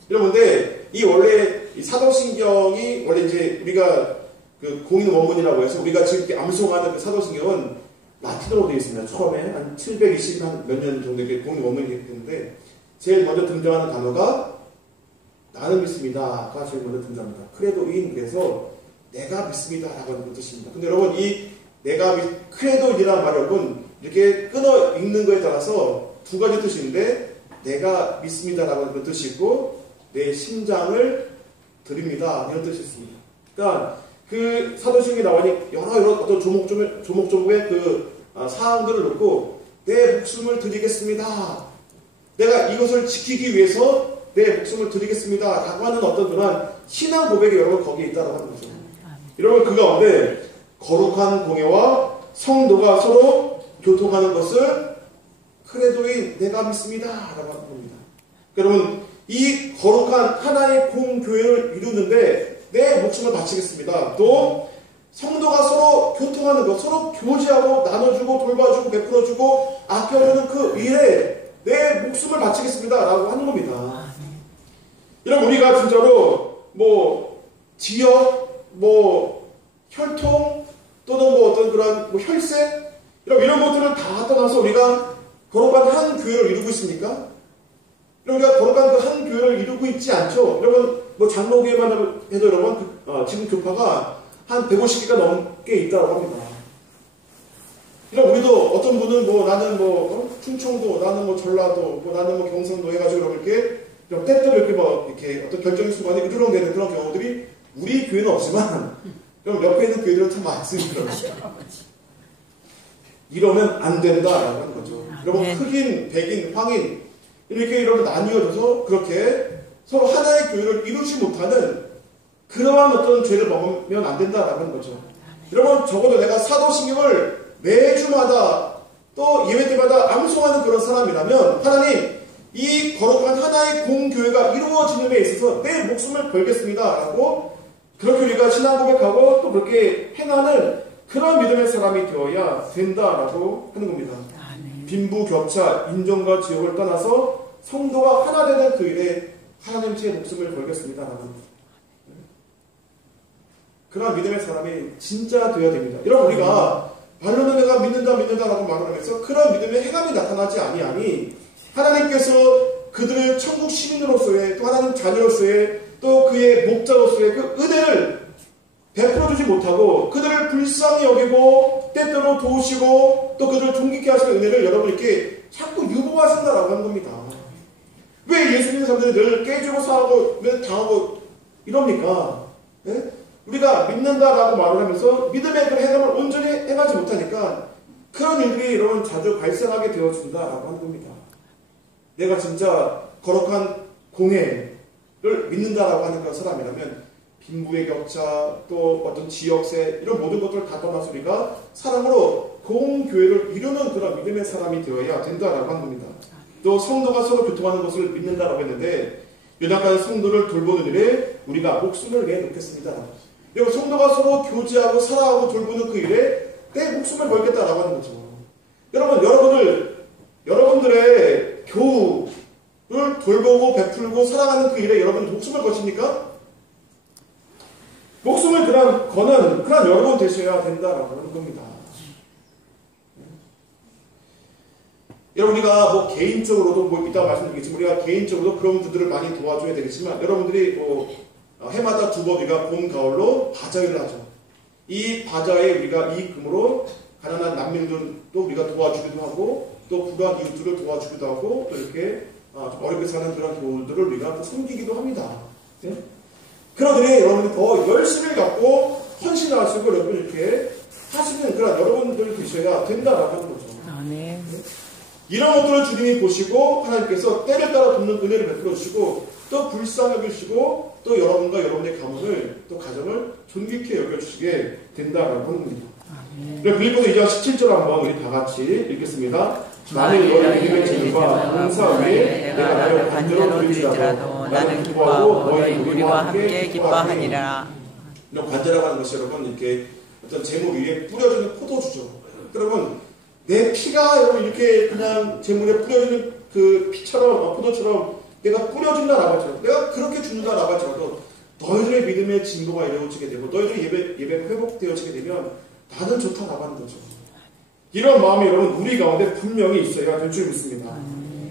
여러분 근데 이 원래 이 사도신경이 원래 이제 우리가 그 공인 원문이라고 해서 우리가 지금 이렇게 암송하는 그 사도신경은 라틴어로 되어 있습니다. 처음에 한 720 몇 년 정도 이렇게 공인 원문이 됐는데 제일 먼저 등장하는 단어가 나는 믿습니다가 제일 먼저 등장합니다. 크레도인, 그래서 내가 믿습니다라고 하는 뜻입니다. 근데 여러분 이 내가 크레도인이라는 말이 여러분 이렇게 끊어 읽는 거에 따라서 두 가지 뜻인데 내가 믿습니다라고 하는 뜻이 있고 내 심장을 드립니다 이런 뜻이 있습니다. 그러니까 그 사도신경에 나오니 여러 어떤 조목조목의 그 사항들을 놓고 내 목숨을 드리겠습니다. 내가 이것을 지키기 위해서 내 목숨을 드리겠습니다 라고 하는 어떤 그런 신앙 고백이 여러분 거기에 있다고 하는 거죠. 여러분 그 가운데 거룩한 공예와 성도가 서로 교통하는 것을 크레도인 내가 믿습니다 라고 하는 겁니다. 여러분 이 거룩한 하나의 공교회를 이루는데 내 목숨을 바치겠습니다. 또 성도가 서로 교통하는 것, 서로 교제하고 나눠주고 돌봐주고 베풀어주고 아껴주는 그 일에 내 목숨을 바치겠습니다 라고 하는 겁니다. 여러분 우리가 진짜로 뭐 지역, 뭐 혈통 또는 뭐 어떤 그런 뭐 혈색 이런 것들을 다 떠나서 우리가 거룩한 한 교회를 이루고 있습니까? 우리가 거룩한 그 한 교회를 이루고 있지 않죠. 여러분 뭐 장로교회만 해도 여러분 지금 교파가 한 150개가 넘게 있다고 합니다. 그럼 우리도 어떤 분은 뭐 나는 뭐 충청도, 나는 뭐 전라도, 뭐 나는 뭐 경상도 해가지고 이렇게 때때로 이렇게 뭐 이렇게 어떤 결정의 순간에 으르렁대는 그런 경우들이 우리 교회는 없지만 그럼 옆에 있는 교회들은 참 많습니다. 이러면 안 된다라고 하는 거죠. 여러분 흑인, 백인, 황인 이렇게 나뉘어져서 그렇게 서로 하나의 교회를 이루지 못하는 그러한 어떤 죄를 먹으면 안 된다라고 하는 거죠. 여러분 적어도 내가 사도신경을 매주마다 또 예배 때마다 암송하는 그런 사람이라면 하나님 이 거룩한 하나의 공교회가 이루어지는 데 있어서 내 목숨을 걸겠습니다 라고 그렇게 우리가 신앙 고백하고 또 그렇게 행하는 그런 믿음의 사람이 되어야 된다라고 하는 겁니다. 빈부격차, 인종과 지역을 떠나서 성도가 하나 되는 그 일에 하나님 제 목숨을 걸겠습니다 라는 그런 믿음의 사람이 진짜 되어야 됩니다. 여러분 우리가 바르는 내가 믿는다라고 말을 하면서 그런 믿음의 행함이 나타나지 아니하니 하나님께서 그들을 천국 시민으로서의 또 하나님 자녀로서의 또 그의 목자로서의 그 은혜를 베풀어주지 못하고 그들을 불쌍히 여기고 때때로 도우시고 또 그들을 존귀케 하시는 은혜를 여러분께 자꾸 유보하신다라고 하는 겁니다. 왜 예수 믿는 사람들이 늘 깨지고 상하고 늘 당하고 이럽니까? 네? 우리가 믿는다라고 말을 하면서 믿음의 그 행함을 온전히 행하지 못하니까 그런 일들이 여러분 자주 발생하게 되어준다라고 하는 겁니다. 내가 진짜 거룩한 공예를 믿는다라고 하는 그런 사람이라면 빈부의 격차 또 어떤 지역세 이런 모든 것들을 다 떠나서 우리가 사랑으로 공교회를 이루는 그런 믿음의 사람이 되어야 된다라고 하는 겁니다. 또 성도가 서로 교통하는 것을 믿는다라고 했는데 연약한 성도를 돌보는 일에 우리가 목숨을 내놓겠습니다. 여러분 성도가 서로 교제하고 사랑하고 돌보는 그 일에 내 목숨을 걸겠다라고 하는 거죠. 여러분 여러분들의 교우를 돌보고 베풀고 사랑하는 그 일에 여러분 목숨을 거십니까? 목숨을 거는 그런 여러분 되셔야 된다라고 하는 겁니다. 여러분 우리가 뭐 개인적으로도 뭐 이따 말씀드리겠지만 우리가 개인적으로도 그런 분들을 많이 도와줘야 되겠지만 여러분들이 뭐 해마다 두 번 우리가 봄 가을로 바자회를 하죠. 이 바자회에 우리가 이 금으로 가난한 난민들도 우리가 도와주기도 하고 또 불우한 이웃들을 도와주기도 하고 또 이렇게 어렵게 사는 그런 교우들을 우리가 또 섬기기도 합니다. 네? 그러더니 여러분이 더 열심히 갖고 헌신하시고 여러분 이렇게 하시는 그런 여러분들이 되셔야 된다라고 하는 거죠. 네. 이런 것들을 주님이 보시고 하나님께서 때를 따라 돕는 은혜를 베풀어 주시고 또 불쌍히 여기시고 또 여러분과 여러분의 가문을 또 가정을 존귀케 여겨주시게 된다라고 하는 겁니다. 빌립보서 2장 17절 한번 우리 다 같이 읽겠습니다. 만일 너희 믿음의 재능과 봉사 위에 내가 나를 반대로 드릴지라도 나는 기뻐하고 너희 우리와 함께 기뻐하니라. 이런 관제라고 하는 것이 여러분 이렇게 어떤 재물 위에 뿌려주는 포도주죠. 여러분 내 피가 여러분 이렇게 그냥 재물에 뿌려주는 그 피처럼 포도처럼 내가 뿌려준다라고 하죠. 내가 그렇게 준다라고 하더라도 너희들의 믿음의 진보가 이루어지게 되고 너희들의 예배가 회복되어지게 되면 나는 좋다라고 하는 거죠. 이런 마음이 여러분 우리 가운데 분명히 있어야 될 줄 믿습니다.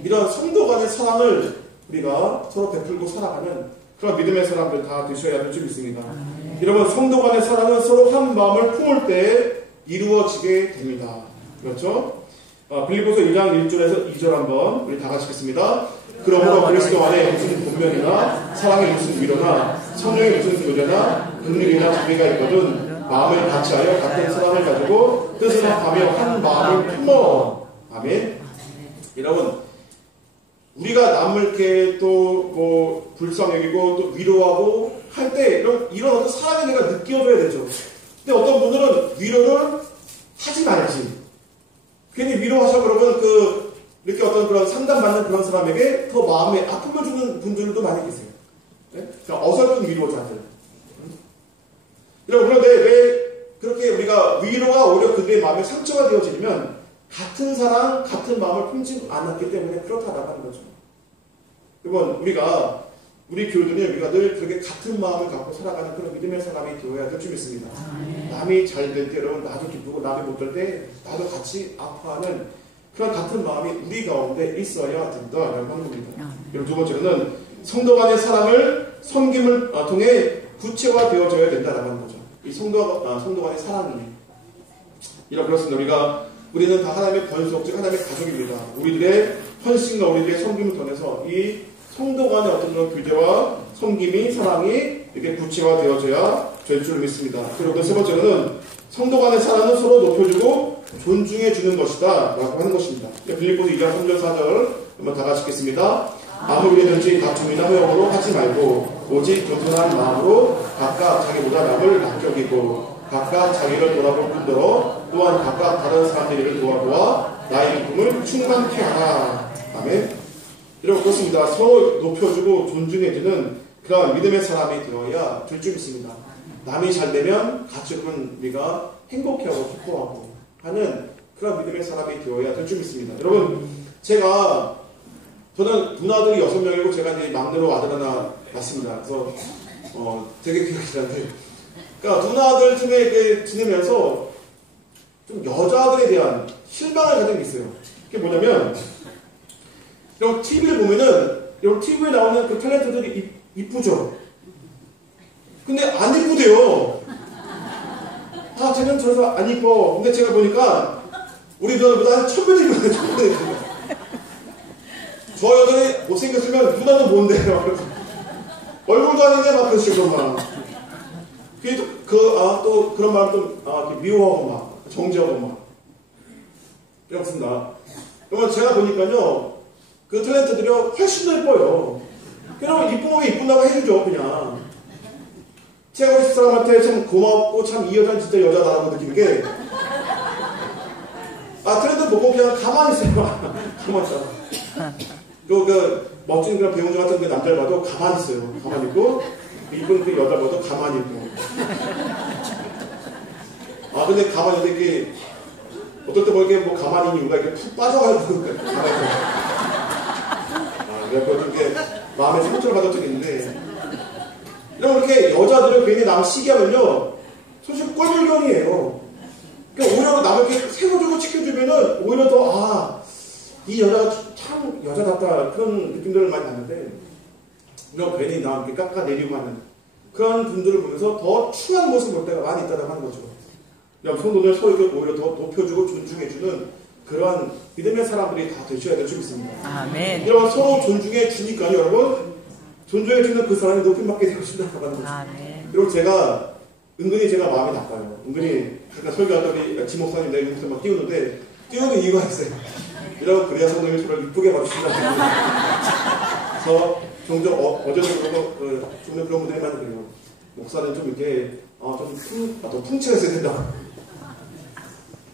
이런 성도 간의 사랑을 우리가 서로 베풀고 살아가는 그런 믿음의 사람들 다 되셔야 될 줄 믿습니다. 여러분 성도 간의 사랑은 서로 한 마음을 품을 때 이루어지게 됩니다. 그렇죠? 빌립보서 1장 1절에서 2절 한번 우리 다 같이 읽겠습니다. 그러므로 그리스도 안에 무슨 본면이나 사랑에 무슨 위로나 성령의 무슨 교제나 긍휼이나 자비가 있거든 마음을 같이하여 같은 사랑을 가지고 뜻을 합하며 한 마음을 품어. 아멘. 여러분, 우리가 남을 이렇게 또 불쌍히 여기고 또 위로하고 할 때 이런 어떤 사랑의 내가 느껴져야 되죠. 근데 어떤 분들은 위로를 하지 말지. 괜히 위로하셔 그러면 이렇게 어떤 그런 상담받는 그런 사람에게 더 마음에 아픔을 주는 분들도 많이 계세요. 네? 그러니까 어설픈 위로자들. 그런데 왜 그렇게 우리가 위로가 오히려 그들의 마음에 상처가 되어지면 같은 사랑, 같은 마음을 품지 않았기 때문에 그렇다라고 하는 거죠. 여러분, 우리 교회들은 우리가 늘 그렇게 같은 마음을 갖고 살아가는 그런 믿음의 사람이 되어야 될 줄 믿습니다. 남이 잘 될 때 여러분 나도 기쁘고 남이 못 될 때 나도 같이 아파하는 그런 같은 마음이 우리 가운데 있어야 된다라고 하는 겁니다. 그리고 두 번째로는 성도 간의 사랑을 섬김을 통해 구체화되어져야 된다라고 하는 거죠. 이 성도 간의 사랑이 그렇습니다. 우리는 다 하나님의 권속, 즉 하나님의 가족입니다. 우리들의 헌신과 우리들의 섬김을 통해서 이 성도 간의 어떤 그런 교제와 섬김이, 사랑이 이렇게 구체화되어져야 될 줄 믿습니다. 그리고 세 번째로는 성도 간의 사랑은 서로 높여주고 존중해주는 것이다 라고 하는 것입니다. 빌립보서 2장 3절 4절 한번 다 같이 읽겠습니다. 아무 일이든지 다툼이나 허용으로 하지 말고 오직 겸손한 마음으로 각각 자기보다 남을 납격이고 각각 자기를 돌아볼 뿐더러 또한 각각 다른 사람들의 일을 도와보아 나의 기쁨을 충만케 하라. 아멘. 여러분, 그렇습니다. 서로 높여주고 존중해주는 그런 믿음의 사람이 되어야 될 줄 믿습니다. 남이 잘 되면 같이 우리가 행복해하고 기뻐하고 하는 그런 믿음의 사람이 되어야 될 줄 믿습니다. 여러분, 저는 누나들이 6명이고 제가 이제 막내로 아들 하나 낳습니다. 그래서 되게 기억이 나는데, 그러니까 누나들 중에 이렇게 지내면서 좀 여자들에 대한 실망을 가진 게 있어요. 그게 뭐냐면, 여러분 TV를 보면은 여러분 TV에 나오는 그 탤런트들이 이쁘죠. 근데 안 이쁘대요. 쟤는 저래서 안 이뻐. 근데 제가 보니까 우리 누나보다 한 1000배도 이쁘네. 1000배도 이쁘네. 저 여자는 못생겼으면 누나는 뭔데? 얼굴도 아닌데 막 그러시고 막. 또 그런 마음 좀 미워하고 막 정지하고 막. 그렇습니다. 그러면 제가 보니까요. 그 탤런트들이 훨씬 더 예뻐요. 그러면 이쁘면 이쁜다고 해주죠, 그냥. 제가 우리 집사람한테 참 고맙고 참 이 여자는 진짜 여자다라고 느끼는 게 탤런트 보고 그냥 가만히 있어요. 가만히 있어. 멋진 그런 배우자 같은 그 남자를 봐도 가만히 있어요. 가만히 있고 이쁜 그 여자 봐도 가만히 있고. 근데 가만히 이렇게 어떨 때 보니까 뭐 가만히 있는 이유가 이렇게 푹 빠져가지고 가만히 있어요. 그래서 이렇게 마음에 상처를 받은 적이 있는데, 이렇게 여자들을 괜히 남 시기하면요, 사실 꼴불견이에요. 그러니까 오히려 남을 이렇게 세워주고 지켜주면은 오히려 더, 이 여자가 참 여자답다 그런 느낌들을 많이 받는데, 괜히 남 이렇게 깎아내리고 하는 그런 분들을 보면서 더 추한 모습을 볼 때가 많이 있다고 하는 거죠. 성도들 서로 오히려 더 높여주고 존중해주는 그러한 믿음의 사람들이 다 되셔야 될 줄 믿습니다. 아멘. 여러분, 서로 존중해 주니까요, 여러분. 존중해 주는 그 사람이 높임받게 되어진다고 하는 거죠. 아멘. 여러분, 은근히 제가 마음이 나빠요. 은근히, 아까 설교하더니 지목사님 내가 이렇게 막 띄우는데, 띄우는 이유가 있어요. 여러분, 그래야 성도님이 저를 이쁘게 봐주신다는 거예요. 그래서 종종, 어제도 그러고, 종종 그런 분들이 많이 그래요. 목사는 좀 이렇게, 더 풍채가 있어야 된다.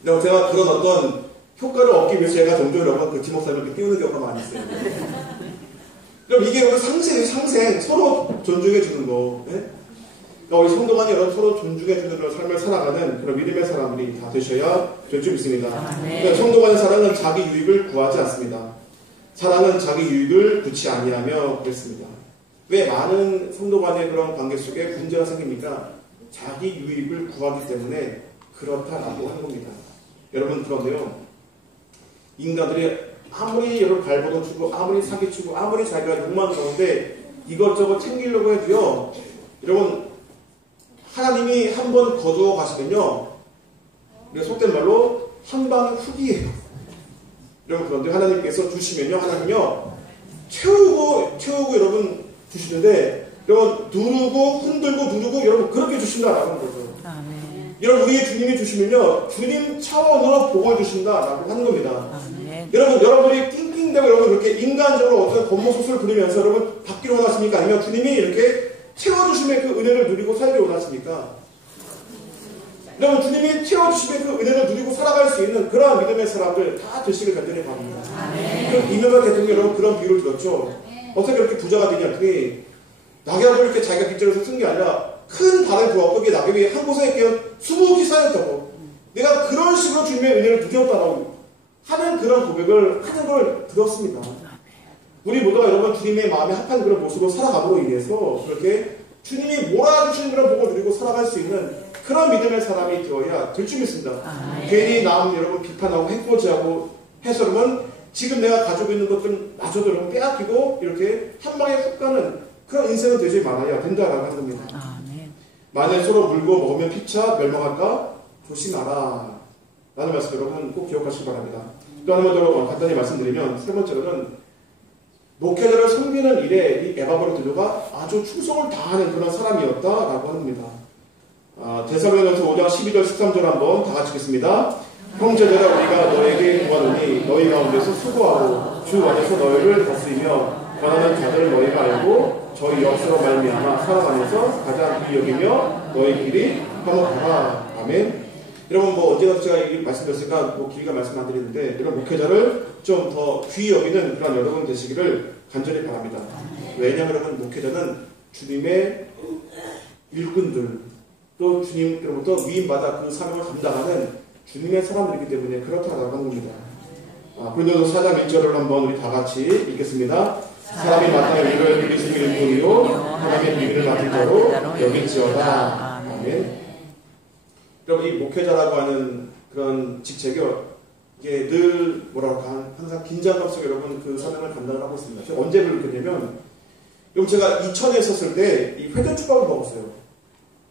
여러분, 제가 그런 어떤 효과를 얻기 위해서 제가 종종 여러분 그 지목사님을 띄우는 경우가 많이 있어요. 그럼 이게 우리 상생, 서로 존중해주는 거. 예? 그러니까 우리 성도간이 여러분 서로 존중해주는 그런 삶을 살아가는 그런 믿음의 사람들이 다 되셔야 될 줄 믿습니다. 그러니까 성도간의 사랑은 자기 유익을 구하지 않습니다. 사랑은 자기 유익을 구치 아니하며 그랬습니다. 왜 많은 성도간의 그런 관계 속에 문제가 생깁니까? 자기 유익을 구하기 때문에 그렇다라고 하는 겁니다. 여러분, 그런데요, 인간들이 아무리 여러분 발버둥 치고 아무리 사기치고 아무리 자기가 욕망 가운데 이것저것 챙기려고 해도요, 여러분, 하나님이 한 번 거두어 가시면요, 속된 말로 한 방에 훅이에요. 여러분, 그런데 하나님께서 주시면요, 하나님요, 채우고 여러분 주시는데, 여러분, 누르고, 흔들고, 누르고, 여러분, 그렇게 주신다라는 거죠. 아멘. 여러분, 우리의 주님이 주시면요, 주님 차원으로 복을 주신다라고 하는 겁니다. 아멘. 여러분, 여러분이 낑낑대고 여러분 그렇게 인간적으로 어떤 겉모습을 부리면서 여러분 받기를 원하십니까? 아니면 주님이 이렇게 채워주심의 그 은혜를 누리고 살기를 원하십니까? 여러분, 주님이 채워주심의 그 은혜를 누리고 살아갈 수 있는 그러한 믿음의 사람들 다 되시길 간절히 바랍니다. 이명박 대통령이 여러분 그런 비유를 들었죠. 어떻게 그렇게 부자가 되냐 했더니 낙엽을 이렇게 자기가 빗자루에서 쓴 게 아니라 큰 달에 부었고 그 낙엽이 한 곳에 이렇게 수북이 쌓였다고. 내가 그런 식으로 주님의 은혜를 누렸다라고 하는 그런 고백을 하는 걸 들었습니다. 우리 모두가 여러분 주님의 마음에 합한 그런 모습으로 살아감으로 인해서 그렇게 주님이 몰아주시는 그런 복을 누리고 살아갈 수 있는 그런 믿음의 사람이 되어야 될 줄 믿습니다. 괜히 남 여러분 비판하고 해코지하고 해서 여러분 지금 내가 가지고 있는 것들마저도 여러분 빼앗기고 이렇게 한 방에 훅 가는 그런 인생은 되지 말아야 된다라고 하는 겁니다. 아멘. 만일 서로 물고 먹으면 피차 멸망할까? 조심하라. 라는 말씀 여러분 꼭 기억하시기 바랍니다. 또 한 번 더 간단히 말씀드리면 세 번째로는 목회자를 섬기는 일에 이 에바브로드가 아주 충성을 다하는 그런 사람이었다라고 합니다. 데살로니가서 5장 12절 13절 한번 다 같이 읽겠습니다. 형제들아 우리가 너에게 구하노니 너희 가운데서 수고하고 주 안에서 너희를 다스리며 권하는 자들을 너희가 알고 저희 역사로 말미암아 살아가면서 가장 귀히 여기며 너희 길이 화목하라. 아멘. 여러분 언제나 제가 이 말씀드렸으니까 길게 말씀 안 드리는데 여러분 목회자를 좀 더 귀히 여기는 그런 여러분 되시기를 간절히 바랍니다. 왜냐하면 여러분 목회자는 주님의 일꾼들 또 주님으로부터 위임받아 그 사명을 감당하는 주님의 사람들이기 때문에 그렇다라고 하는 겁니다. 고린도서 4장 1절을 한번 우리 다 같이 읽겠습니다. 사람이 마땅히 우리를 믿으시는 일꾼이요 하나님의 비밀을 맡을 자로 여길지어다. 아멘. 여러분 이 목회자라고 하는 그런 직책이요 이게 늘 뭐랄까 항상 긴장감 속에 여러분 그 사명을 감당을 하고 있습니다. 제가 언제 그렇겠냐면 여러분 제가 이천에 있었을 때 이 회전초밥을 먹었어요.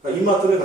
그러니까 이마트를